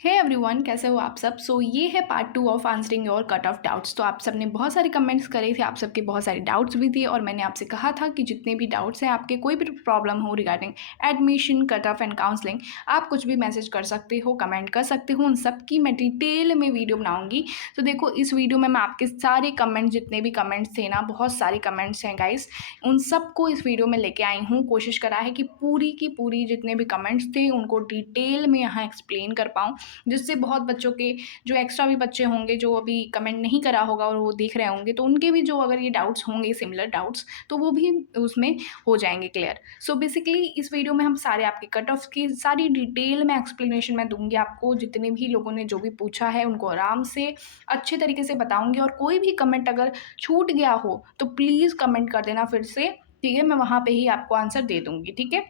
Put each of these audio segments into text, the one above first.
Hey everyone, कैसे हो आप सब। ये है part 2 of answering your cut off doubts. तो आप सब ने बहुत सारे कमेंट्स करे थे, आप सबके बहुत सारे डाउट्स भी थे और मैंने आपसे कहा था कि जितने भी डाउट्स हैं आपके, कोई भी प्रॉब्लम हो regarding admission, cut off and counselling, आप कुछ भी मैसेज कर सकते हो, कमेंट कर सकते हो। उन सब की मैं डिटेल में वीडियो बनाऊंगी। तो देखो, इस वीडियो में मैं आपके सारे कमेंट्स, जितने भी कमेंट्स थे ना, बहुत सारे कमेंट्स हैं गाइस, उन सबको इस वीडियो में लेके आई हूँ। कोशिश करा है कि पूरी की पूरी जितने भी कमेंट्स थे उनको डिटेल में यहाँ एक्सप्लेन कर पाऊँ, जिससे बहुत बच्चों के, जो एक्स्ट्रा भी बच्चे होंगे जो अभी कमेंट नहीं करा होगा और वो देख रहे होंगे, तो उनके भी जो अगर ये डाउट्स होंगे, सिमिलर डाउट्स, तो वो भी उसमें हो जाएंगे क्लियर। सो बेसिकली इस वीडियो में हम सारे आपके कट ऑफ की सारी डिटेल में एक्सप्लेनेशन मैं दूंगी आपको। जितने भी लोगों ने जो भी पूछा है उनको आराम से अच्छे तरीके से बताऊंगी, और कोई भी कमेंट अगर छूट गया हो तो प्लीज़ कमेंट कर देना फिर से, ठीक है। मैं वहाँ पे ही आपको आंसर दे दूंगी, ठीक है।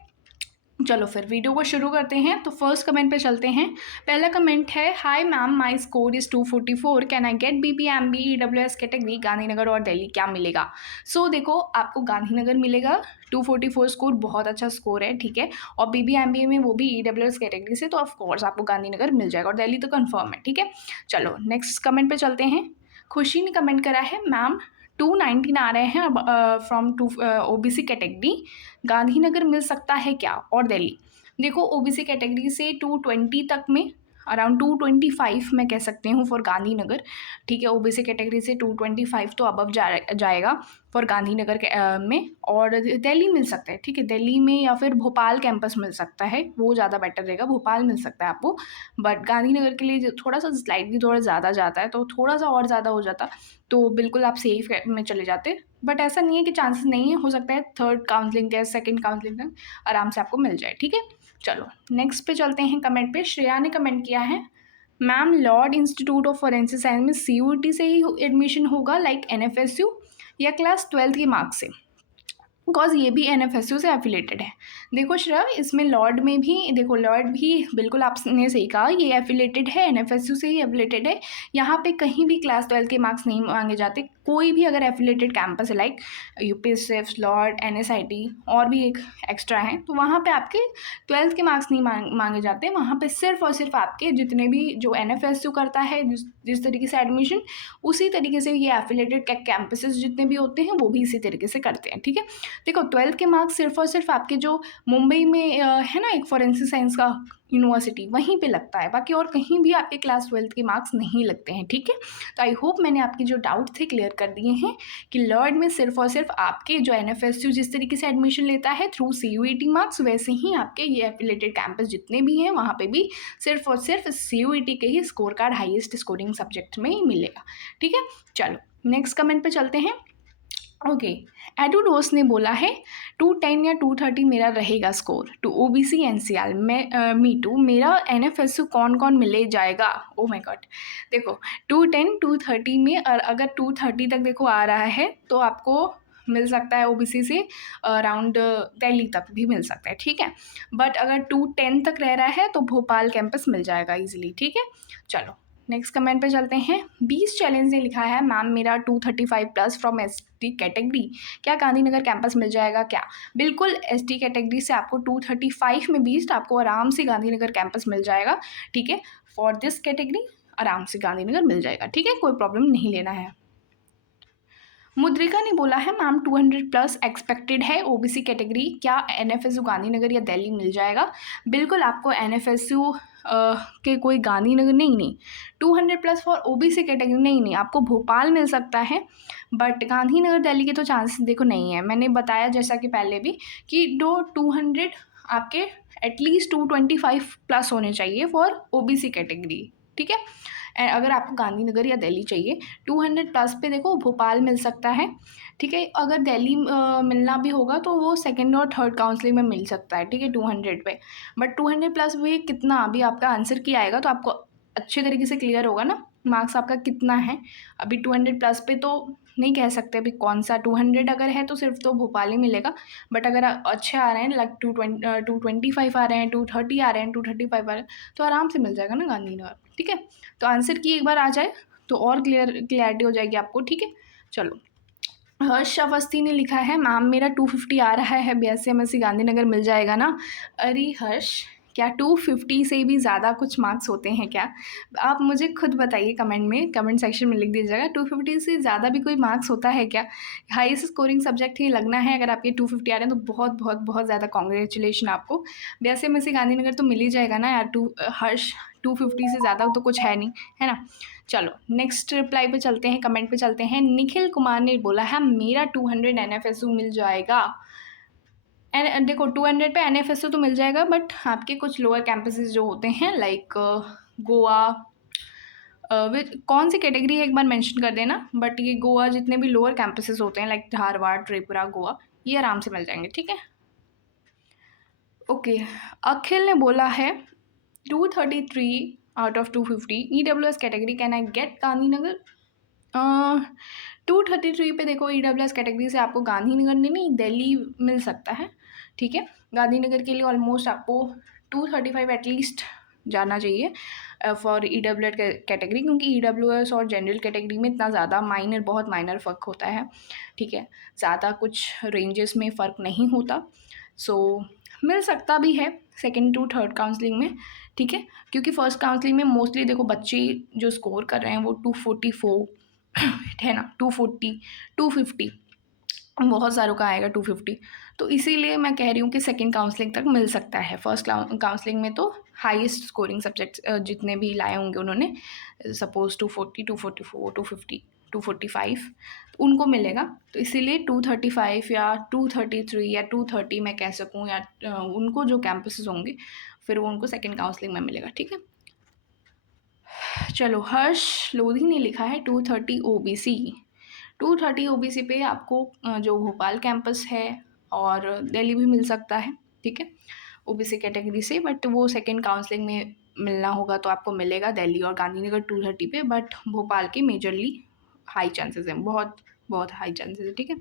चलो फिर वीडियो को शुरू करते हैं। तो फर्स्ट कमेंट पे चलते हैं। पहला कमेंट है, hi ma'am, my score is 244, can I gate BPMB EWS category Gandhinagar और दिल्ली, क्या मिलेगा। देखो, आपको गांधीनगर मिलेगा। 244 स्कोर बहुत अच्छा स्कोर है, ठीक है। और BBMBA में वो भी EWS कैटेगरी से, तो ऑफकोर्स आपको गांधीनगर मिल जाएगा और दिल्ली तो कन्फर्म है, ठीक है। चलो नेक्स्ट कमेंट पे चलते हैं। खुशी ने कमेंट करा है, मैम 219 आ रहे हैं अब फ्रॉम OBC कैटेगरी, गांधीनगर मिल सकता है क्या, और दिल्ली। देखो, OBC कैटेगरी से 220 तक में, अराउंड 225 मैं कह सकती हूँ फॉर गांधीनगर, ठीक है। OBC कैटेगरी से 225 तो अबव जाएगा फॉर गांधीनगर के में, और दिल्ली मिल सकता है, ठीक है। दिल्ली में या फिर भोपाल कैंपस मिल सकता है, वो ज़्यादा बेटर रहेगा। भोपाल मिल सकता है आपको, बट गांधीनगर के लिए थोड़ा सा स्लाइडली थोड़ा ज़्यादा जाता है, तो थोड़ा सा और ज़्यादा हो जाता तो बिल्कुल आप सेफ में चले जाते। बट ऐसा नहीं है कि चांसेस नहीं है, हो सकता है थर्ड काउंसलिंग या सेकंड काउंसलिंग तक आराम से आपको मिल जाए, ठीक है। चलो नेक्स्ट पे चलते हैं कमेंट पे। श्रेया ने कमेंट किया है, ma'am Lord institute of forensic science में CUET से ही एडमिशन होगा, लाइक NFSU, या क्लास 12 के मार्क्स से, बिकॉज ये भी NFSU से एफिलेटेड है। देखो श्रेया, इसमें लॉर्ड में भी देखो, लॉर्ड भी बिल्कुल आपने सही कहा, ये एफिलेटेड है, NFSU से ही एफिलेटेड है। यहाँ पे कहीं भी क्लास 12 के मार्क्स नहीं मांगे जाते। कोई भी अगर एफिलेटेड कैंपस है, लाइक UPSF, लॉर्ड, NSIT और भी एक एक्स्ट्रा है, तो वहाँ पे आपके 12 के मार्क्स नहीं मांगे जाते। वहाँ पे सिर्फ और सिर्फ आपके जितने भी जो NFSU करता है, जिस तरीके से एडमिशन, उसी तरीके से ये एफिलेटेड कैंपसेस जितने भी होते हैं वो भी इसी तरीके से करते हैं, ठीक है। देखो, 12 के मार्क्स सिर्फ और सिर्फ आपके जो मुंबई में है ना एक फॉरेंसिक साइंस का यूनिवर्सिटी, वहीं पे लगता है, बाकी और कहीं भी आपके क्लास 12 के मार्क्स नहीं लगते हैं, ठीक है। तो आई होप मैंने आपके जो डाउट थे क्लियर कर दिए हैं कि लॉर्ड में सिर्फ और सिर्फ आपके जो NFSU जिस तरीके से एडमिशन लेता है थ्रू CUET मार्क्स, वैसे ही आपके ये एफिलेटेड कैंपस जितने भी हैं वहाँ पे भी सिर्फ और सिर्फ CUET के ही score card highest scoring subject में ही मिलेगा, ठीक है। चलो नेक्स्ट कमेंट पे चलते हैं। ओके, एडुडोस ने बोला है 210 या 230 मेरा रहेगा स्कोर टू OBC NCR में, मी टू, मेरा NFSU कौन कौन मिले जाएगा। ओ माय गॉड, देखो 210 230 में, और अगर 230 तक देखो आ रहा है तो आपको मिल सकता है OBC से अराउंड दिल्ली तक भी मिल सकता है, ठीक है। बट अगर 210 तक रह रहा है तो भोपाल कैंपस मिल जाएगा ईजिली, ठीक है। चलो नेक्स्ट कमेंट पे चलते हैं। 20 चैलेंज ने लिखा है, मैम मेरा 235+ फ्रॉम ST कैटेगरी, क्या गांधीनगर कैंपस मिल जाएगा क्या। बिल्कुल, ST कैटेगरी से आपको 235 में 20 आपको आराम से गांधीनगर कैंपस मिल जाएगा, ठीक है। फॉर दिस कैटेगरी आराम से गांधीनगर मिल जाएगा, ठीक है, कोई प्रॉब्लम नहीं लेना है। मुद्रिका ने बोला है, मैम 200+ एक्सपेक्टेड है OBC कैटेगरी, क्या NFSU गांधीनगर या दिल्ली मिल जाएगा। बिल्कुल, आपको NFSU के कोई गांधीनगर नहीं 200+ फॉर OBC कैटेगरी नहीं, आपको भोपाल मिल सकता है, बट गांधीनगर दिल्ली के तो चांसेस देखो नहीं है। मैंने बताया जैसा कि पहले भी कि 200 आपके एटलीस्ट 225+ होने चाहिए फॉर OBC कैटेगरी, ठीक है। अगर आपको गांधीनगर या दिल्ली चाहिए 200+ पे देखो भोपाल मिल सकता है, ठीक है। अगर दिल्ली मिलना भी होगा तो वो सेकंड और थर्ड काउंसलिंग में मिल सकता है, ठीक है, 200 पे। बट 200+ भी कितना, अभी आपका आंसर की आएगा तो आपको अच्छे तरीके से क्लियर होगा ना मार्क्स आपका कितना है। अभी 200+ पे तो नहीं कह सकते अभी कौन सा। 200 अगर है तो सिर्फ तो भोपाल ही मिलेगा, बट अगर अच्छे आ रहे हैं, लाइक 225 आ रहे हैं, 230 आ रहे हैं, 235 आ रहे हैं, तो आराम से मिल जाएगा ना गांधीनगर, ठीक है। तो आंसर की एक बार आ जाए तो और क्लियरिटी हो जाएगी आपको, ठीक है। चलो, हर्ष अवस्थी ने लिखा है, मैम मेरा 250 आ रहा है, BSc MSc गांधीनगर मिल जाएगा ना। अरे हर्ष, क्या 250 से भी ज़्यादा कुछ मार्क्स होते हैं क्या? आप मुझे खुद बताइए कमेंट में, कमेंट सेक्शन में लिख दीजिएगा 250 से ज़्यादा भी कोई मार्क्स होता है क्या? हाईएस्ट स्कोरिंग सब्जेक्ट ही लगना है। अगर आपके 250 आ रहे हैं तो बहुत बहुत बहुत ज़्यादा कांग्रेचुलेशन आपको। वैसे में से गांधीनगर तो मिल ही जाएगा ना यार, हर्ष 250 से ज़्यादा तो कुछ है नहीं, है ना? चलो नेक्स्ट रिप्लाई पे चलते हैं, कमेंट पे चलते हैं। निखिल कुमार ने बोला है मेरा 200 एनएफएसयू मिल जाएगा। एंड देखो 200 पे एनएफएसयू तो मिल जाएगा, बट आपके कुछ लोअर कैंपसेस जो होते हैं लाइक गोवा, कौन सी कैटेगरी है एक बार मेंशन कर देना, बट ये गोवा जितने भी लोअर कैंपसेस होते हैं लाइक धारवाड़, त्रिपुरा, गोवा, ये आराम से मिल जाएंगे, ठीक है। ओके, अखिल ने बोला है 233 out of 250 EWS category, can I gate Gandhinagar? 233 पे देखो ईडब्ल्यूएस कैटेगरी से आपको गांधीनगर नहीं दिल्ली मिल सकता है, ठीक है। गांधीनगर के लिए ऑलमोस्ट आपको 235 एटलीस्ट जाना चाहिए फॉर ईडब्ल्यू कैटेगरी, क्योंकि ईडब्ल्यूएस और जनरल कैटेगरी में इतना ज़्यादा बहुत माइनर फ़र्क होता है, ठीक है। ज़्यादा कुछ रेंजेस में फ़र्क नहीं होता, सो मिल सकता भी है सेकेंड टू थर्ड काउंसलिंग में, ठीक है। क्योंकि फर्स्ट काउंसलिंग में मोस्टली देखो बच्चे जो स्कोर कर रहे हैं वो 244 है ना, 240, 250, बहुत सारों का आएगा 250, तो इसीलिए मैं कह रही हूँ कि सेकंड काउंसलिंग तक मिल सकता है। फर्स्ट काउंसलिंग में तो हाईएस्ट स्कोरिंग सब्जेक्ट्स जितने भी लाए होंगे उन्होंने, सपोज 240, 244, 250, 245, तो उनको मिलेगा। तो इसीलिए 235 या 233 या 230 मैं कह सकूँ, या उनको जो कैंपसेस होंगे फिर वो उनको सेकेंड काउंसलिंग में मिलेगा, ठीक है। चलो हर्ष लोधी ने लिखा है 230 ओबीसी। 230 ओबीसी पे आपको जो भोपाल कैंपस है और दिल्ली भी मिल सकता है, ठीक है, ओबीसी कैटेगरी से, बट वो सेकंड काउंसलिंग में मिलना होगा तो आपको मिलेगा दिल्ली और गांधीनगर 230 पे, बट भोपाल के मेजरली हाई चांसेस हैं, बहुत बहुत हाई चांसेस है, ठीक है।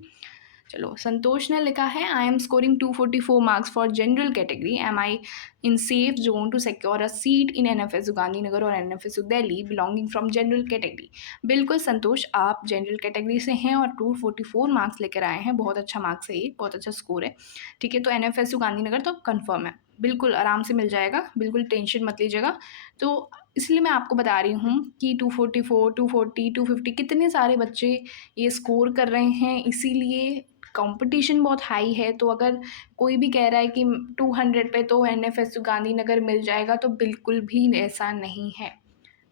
चलो संतोष ने लिखा है I am scoring 244 marks for general category, am I in safe zone to secure a seat in NFSU Gandhinagar और NFSU Delhi belonging from general category. बिल्कुल संतोष, आप जनरल कैटेगरी से हैं और 244 मार्क्स लेकर आए हैं, बहुत अच्छा मार्क्स है ये, बहुत अच्छा स्कोर है, ठीक है। तो एनएफएसयू गांधीनगर तो कंफर्म है, बिल्कुल आराम से मिल जाएगा, बिल्कुल टेंशन मत लीजिएगा। तो इसलिए मैं आपको बता रही हूँ कि 244, 240, 250 कितने सारे बच्चे ये स्कोर कर रहे हैं, इसीलिए कंपटीशन बहुत हाई है। तो अगर कोई भी कह रहा है कि 200 पे तो एनएफएसयू गांधीनगर मिल जाएगा, तो बिल्कुल भी ऐसा नहीं है,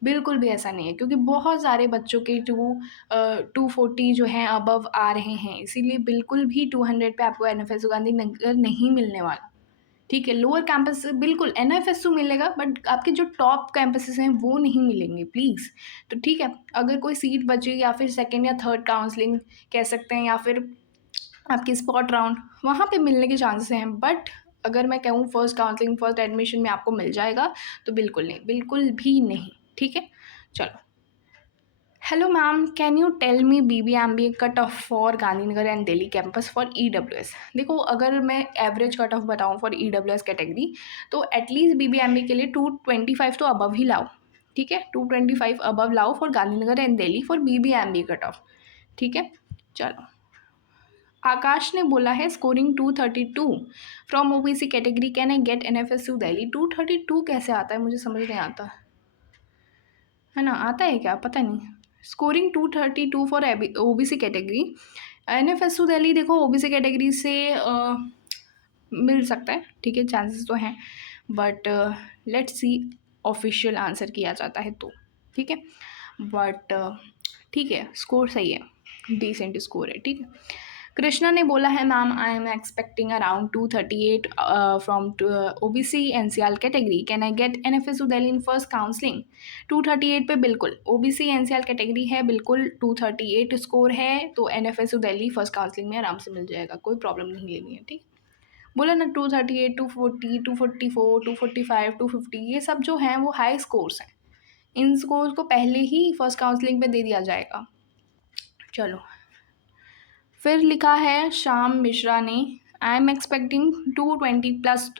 बिल्कुल भी ऐसा नहीं है, क्योंकि बहुत सारे बच्चों के 240 जो हैं अबव आ रहे हैं, इसीलिए बिल्कुल भी 200 पे आपको एनएफएसयू गांधीनगर नहीं मिलने वाला, ठीक है। लोअर कैंपस बिल्कुल एनएफएसयू मिलेगा, बट आपके जो टॉप कैंपसेस हैं वो नहीं मिलेंगे प्लीज़। तो ठीक है, अगर कोई सीट बचे या फिर सेकेंड या थर्ड काउंसलिंग कह सकते हैं, या फिर आपकी स्पॉट राउंड, वहाँ पे मिलने के चांसेस हैं, बट अगर मैं कहूँ फर्स्ट काउंसलिंग फर्स्ट एडमिशन में आपको मिल जाएगा, तो बिल्कुल नहीं, बिल्कुल भी नहीं, ठीक है। चलो, hello ma'am, can you tell me BBMBA cut off for Gandhinagar and Delhi campus for EWS? देखो अगर मैं एवरेज कट ऑफ बताऊँ फॉर EWS कैटेगरी, तो एटलीस्ट BBMBA के लिए 225 तो अबव ही लाओ, ठीक है, 225 अबव लाओ for Gandhinagar and Delhi for BBMBA cut of, ठीक है। चलो, आकाश ने बोला है scoring 232 from OBC category, can I gate NFSU Delhi? 232 कैसे आता है, मुझे समझ नहीं आता, है ना, आता है क्या, पता नहीं। Scoring 232 for OBC category, NFSU Delhi देखो OBC कैटेगरी से मिल सकता है, ठीक है, चांसेस तो हैं, but let's see official answer किया जाता है तो, ठीक है, बट ठीक है, स्कोर सही है, डिसेंट स्कोर है, ठीक है। कृष्णा ने बोला है ma'am I am expecting around 238 from OBC NCR category, can I gate NFSU Delhi in first counselling? 238 पे बिल्कुल OBC NCR कैटेगरी है, बिल्कुल 238 स्कोर है, तो NFSU दिल्ली फर्स्ट काउंसलिंग में आराम से मिल जाएगा, कोई प्रॉब्लम नहीं लेनी है, ठीक। बोला ना 238, 240, 244, 245, 250, ये सब जो हैं वो हाई स्कोर्स हैं, इन स्कोर्स को पहले ही फर्स्ट काउंसलिंग पे दे दिया जाएगा। चलो, फिर लिखा है श्याम मिश्रा ने I am expecting 220 plus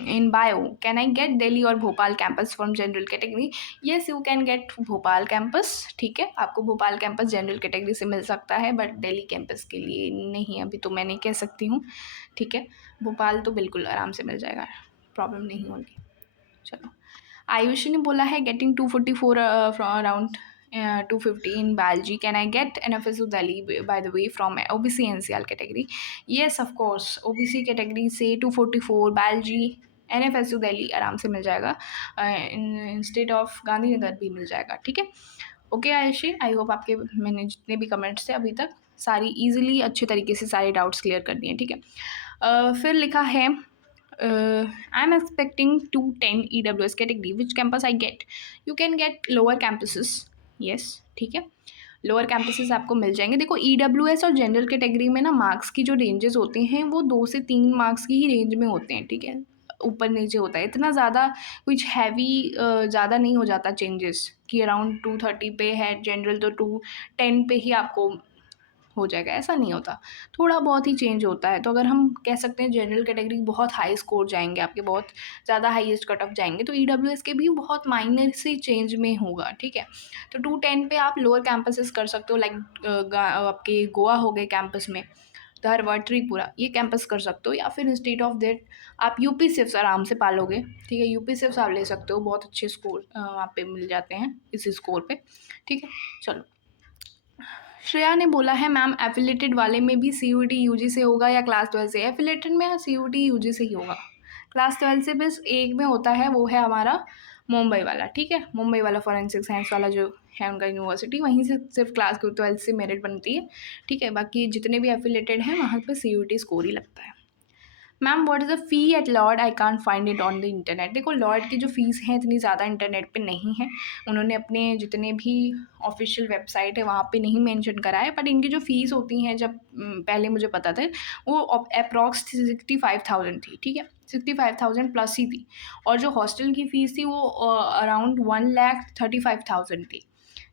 in bio, can I get Delhi और Bhopal campus from general category? Yes you can get Bhopal campus, ठीक है, आपको भोपाल कैंपस जनरल कैटेगरी से मिल सकता है, बट दिल्ली कैंपस के लिए नहीं, अभी तो मैं नहीं कह सकती हूँ, ठीक है। भोपाल तो बिल्कुल आराम से मिल जाएगा, प्रॉब्लम नहीं होगी। चलो, आयुषी ने बोला है getting 244 around 250 in biology. Can I get NFSU Delhi by the way from OBC NCL category? Yes, of course. OBC category से 244 biology NFSU दिल्ली आराम से मिल जाएगा, इंस्टेड ऑफ गांधीनगर भी मिल जाएगा, ठीक है। ओके आयुषी, आई होप आपके मैंने जितने भी कमेंट्स थे अभी तक सारी इजीली अच्छे तरीके से सारे डाउट्स क्लियर कर दिए, ठीक है। फिर लिखा है I am expecting 210 EWS category, which campus I get? You can gate lower campuses, yes, ठीक है, लोअर कैंपसेस आपको मिल जाएंगे। देखो EWS और जनरल कैटेगरी में ना मार्क्स की जो रेंजेस होते हैं वो 2 से 3 मार्क्स की ही रेंज में होते हैं, ठीक है, ऊपर नीचे होता है, इतना ज़्यादा कुछ हैवी ज़्यादा नहीं हो जाता चेंजेस कि अराउंड 230 पे है जनरल तो 210 पे ही आपको हो जाएगा, ऐसा नहीं होता, थोड़ा बहुत ही चेंज होता है। तो अगर हम कह सकते हैं जनरल कैटेगरी बहुत हाई स्कोर जाएंगे आपके, बहुत ज़्यादा हाईएस्ट कट ऑफ जाएंगे, तो EWS के भी बहुत माइनर से चेंज में होगा, ठीक है। तो 210 पे आप लोअर कैंपसेस कर सकते हो, लाइक आपके गोवा हो गए कैंपस में, धारवाड़ त्रिपुरा, ये कैंपस कर सकते हो, या फिर इंस्टेड ऑफ दैट आप यूपी सिफ्स आराम से पालोगे, ठीक है, यूपी सिफ्स आप ले सकते हो, बहुत अच्छे स्कोर वहाँ पे मिल जाते हैं इसी स्कोर पे, ठीक है। चलो, श्रेया ने बोला है मैम एफिलेटेड वाले में भी CUET UG से होगा या क्लास 12 से? एफिलेटेड में CUET UG से ही होगा, क्लास 12 से बस एक में होता है, वो है हमारा मुंबई वाला, ठीक है, मुंबई वाला फॉरेंसिक साइंस वाला जो है उनका यूनिवर्सिटी, वहीं से सिर्फ क्लास 12 से मेरिट बनती है, ठीक है, बाकी जितने भी एफिलेटेड हैं वहाँ पे CUET स्कोर ही लगता है। Ma'am what is the fee at Lord? I can't find it on the internet. देखो लॉर्ड की जो फ़ीस है इतनी ज़्यादा इंटरनेट पे नहीं है, उन्होंने अपने जितने भी ऑफिशियल वेबसाइट है वहाँ पे नहीं मेंशन करा है, बट इनकी जो फ़ीस होती हैं जब पहले मुझे पता था वो अप्रॉक्स 65,000 थी, ठीक है, 65,000 प्लस ही थी, और जो हॉस्टल की फ़ीस थी वो अराउंड 1,35,000 थी,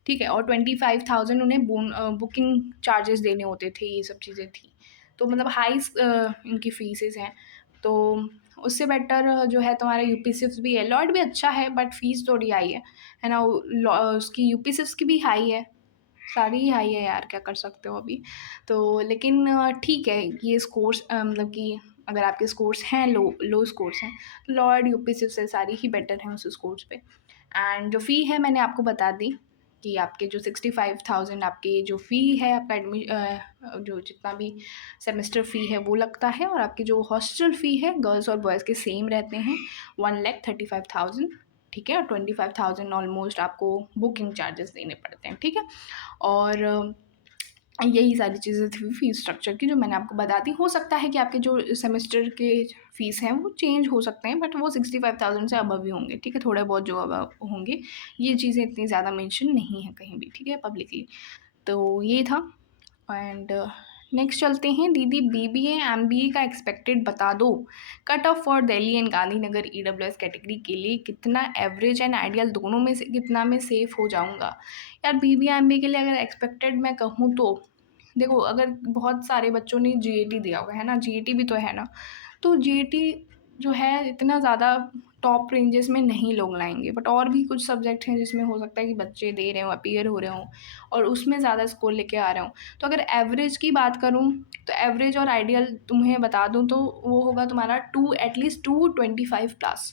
ठीक है, और 25,000 उन्हें बुकिंग चार्जेस देने होते थे, ये सब चीज़ें थी, तो मतलब हाई इनकी फीसेस हैं, तो उससे बेटर जो है तुम्हारा यूपी सिफ्स भी है, लॉर्ड भी अच्छा है बट फीस थोड़ी हाई है ना, उसकी यूपी सिफ्स की भी हाई है, सारी ही हाई है यार, क्या कर सकते हो अभी तो, लेकिन ठीक है, ये स्कोर्स मतलब कि अगर आपके स्कोर्स हैं लो स्कोर्स हैं तो लॉर्ड यूपी सिफ्स से सारी ही बेटर हैं उस स्कोर्स पे। एंड जो फ़ी है मैंने आपको बता दी कि आपके जो 65,000 आपकी जो फ़ी है आपका जो जितना भी सेमेस्टर फ़ी है वो लगता है, और आपकी जो हॉस्टल फ़ी है गर्ल्स और बॉयज़ के सेम रहते हैं 1,35,000, ठीक है, और 25,000 ऑलमोस्ट आपको बुकिंग चार्जेस देने पड़ते हैं, ठीक है। और यही सारी चीज़ें थी फ़ीस स्ट्रक्चर की जो मैंने आपको बता दी। हो सकता है कि आपके जो सेमेस्टर के फ़ीस हैं वो चेंज हो सकते हैं, बट वो 65,000 से अबव ही होंगे, ठीक है, थोड़े बहुत जो अबव होंगे, ये चीज़ें इतनी ज़्यादा मेंशन नहीं है कहीं भी, ठीक है, पब्लिकली। तो ये था। एंड नेक्स्ट चलते हैं, दीदी BBA MBA का एक्सपेक्टेड बता दो, cut off for Delhi and Gandhinagar EWS category के लिए कितना एवरेज एंड आइडियल दोनों में से कितना में सेफ़ हो जाऊंगा? यार BBA MBA के लिए अगर एक्सपेक्टेड मैं कहूँ तो देखो, अगर बहुत सारे बच्चों ने GAT दिया हुआ है ना, GAT भी तो है ना, तो GAT जो है इतना ज़्यादा टॉप रेंजेस में नहीं लोग लाएंगे, बट और भी कुछ सब्जेक्ट हैं जिसमें हो सकता है कि बच्चे दे रहे हों, अपीयर हो रहे हों और उसमें ज़्यादा स्कोर लेके आ रहे हों। तो अगर एवरेज की बात करूँ तो एवरेज और आइडियल तुम्हें बता दूँ तो वो होगा तुम्हारा एटलीस्ट 225 प्लस,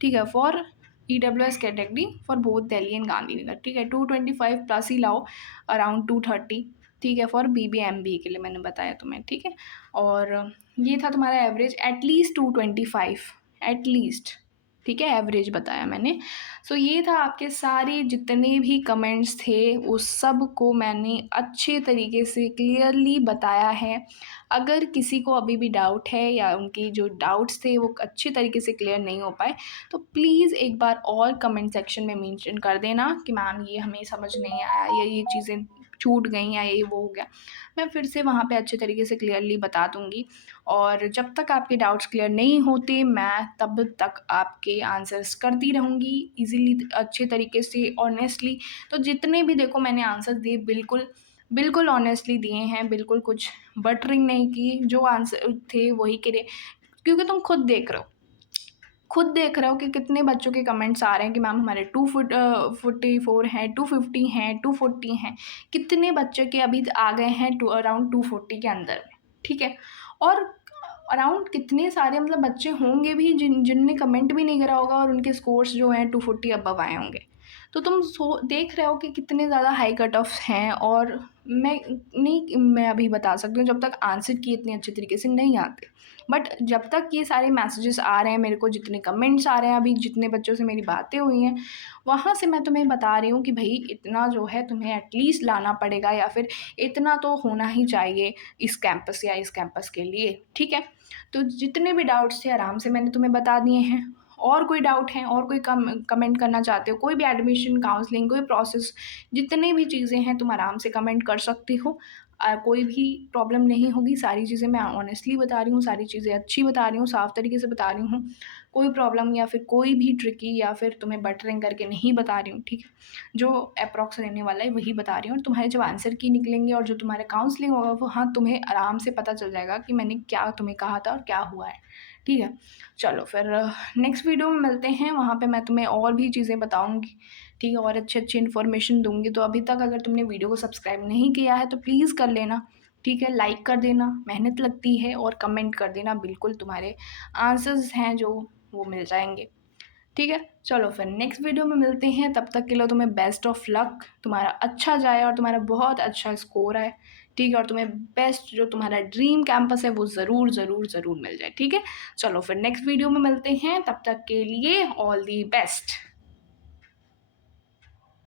ठीक है, for EWS category for both Delhi and Gandhinagar, ठीक है, 225 प्लस ही लाओ, अराउंड 230, ठीक है, फॉर BBA MBA के लिए मैंने बताया तुम्हें, ठीक है। और ये था तुम्हारा एवरेज एटलीस्ट 225, एटलीस्ट, ठीक है, एवरेज बताया मैंने। सो ये था, आपके सारे जितने भी कमेंट्स थे उस सब को मैंने अच्छे तरीके से क्लियरली बताया है। अगर किसी को अभी भी डाउट है या उनकी जो डाउट्स थे वो अच्छे तरीके से क्लियर नहीं हो पाए तो प्लीज़ एक बार और कमेंट सेक्शन में मेंशन कर देना कि मैम ये हमें समझ नहीं आया या ये चीज़ें छूट गई या ये वो हो गया, मैं फिर से वहाँ पे अच्छे तरीके से क्लियरली बता दूँगी। और जब तक आपके डाउट्स क्लियर नहीं होते मैं तब तक आपके आंसर्स करती रहूँगी ईज़िली, अच्छे तरीके से, ऑनेस्टली। तो जितने भी देखो मैंने आंसर दिए बिल्कुल ऑनेस्टली दिए हैं, बिल्कुल कुछ बटरिंग नहीं की, जो आंसर थे वही के लिए, क्योंकि तुम खुद देख रहे हो कि कितने बच्चों के कमेंट्स आ रहे हैं कि मैम हमारे 244 हैं, 250 हैं, 240 हैं, कितने बच्चे के अभी आ गए हैं अराउंड 240 के अंदर में, ठीक है। और अराउंड कितने सारे मतलब बच्चे होंगे भी जिनने कमेंट भी नहीं करा होगा और उनके स्कोर्स जो हैं 240 अबव आए होंगे। तो तुम देख रहे हो कि कितने ज़्यादा हाई कट ऑफ हैं। और मैं अभी बता सकती हूँ जब तक आंसर की इतनी अच्छे तरीके से नहीं आते। बट जब तक ये सारे मैसेजेस आ रहे हैं मेरे को, जितने कमेंट्स आ रहे हैं, अभी जितने बच्चों से मेरी बातें हुई हैं, वहाँ से मैं तुम्हें बता रही हूँ कि भाई इतना जो है तुम्हें एटलीस्ट लाना पड़ेगा, या फिर इतना तो होना ही चाहिए इस कैंपस या इस कैंपस के लिए, ठीक है। तो जितने भी डाउट्स थे आराम से मैंने तुम्हें बता दिए हैं। और कोई डाउट है, और कोई कमेंट करना चाहते हो, कोई भी एडमिशन काउंसलिंग कोई प्रोसेस, जितनी भी चीज़ें हैं तुम आराम से कमेंट कर सकती हो। कोई भी प्रॉब्लम नहीं होगी। सारी चीज़ें मैं ऑनेस्टली बता रही हूँ, सारी चीज़ें अच्छी बता रही हूँ, साफ़ तरीके से बता रही हूँ। कोई प्रॉब्लम या फिर कोई भी ट्रिकी या फिर तुम्हें बटरिंग करके नहीं बता रही हूँ, ठीक है। जो अप्रॉक्स रहने वाला है वही बता रही हूँ। और तुम्हारे जब आंसर की निकलेंगे और जो तुम्हारा काउंसलिंग होगा वो, हाँ, तुम्हें आराम से पता चल जाएगा कि मैंने क्या तुम्हें कहा था और क्या हुआ है, ठीक है। चलो फिर नेक्स्ट वीडियो में मिलते हैं, वहाँ पे मैं तुम्हें और भी चीज़ें बताऊँगी, ठीक है, और अच्छी-अच्छी इन्फॉर्मेशन दूँगी। तो अभी तक अगर तुमने वीडियो को सब्सक्राइब नहीं किया है तो प्लीज़ कर लेना, ठीक है। लाइक कर देना, मेहनत लगती है, और कमेंट कर देना, बिल्कुल तुम्हारे आंसर्स हैं जो वो मिल जाएँगे, ठीक है। चलो फिर नेक्स्ट वीडियो में मिलते हैं, तब तक के लिए तुम्हें बेस्ट ऑफ लक, तुम्हारा अच्छा जाए और तुम्हारा बहुत अच्छा स्कोर आए, ठीक है। और तुम्हें बेस्ट जो तुम्हारा ड्रीम कैंपस है वो ज़रूर ज़रूर ज़रूर मिल जाए, ठीक है। चलो फिर नेक्स्ट वीडियो में मिलते हैं, तब तक के लिए ऑल दी बेस्ट।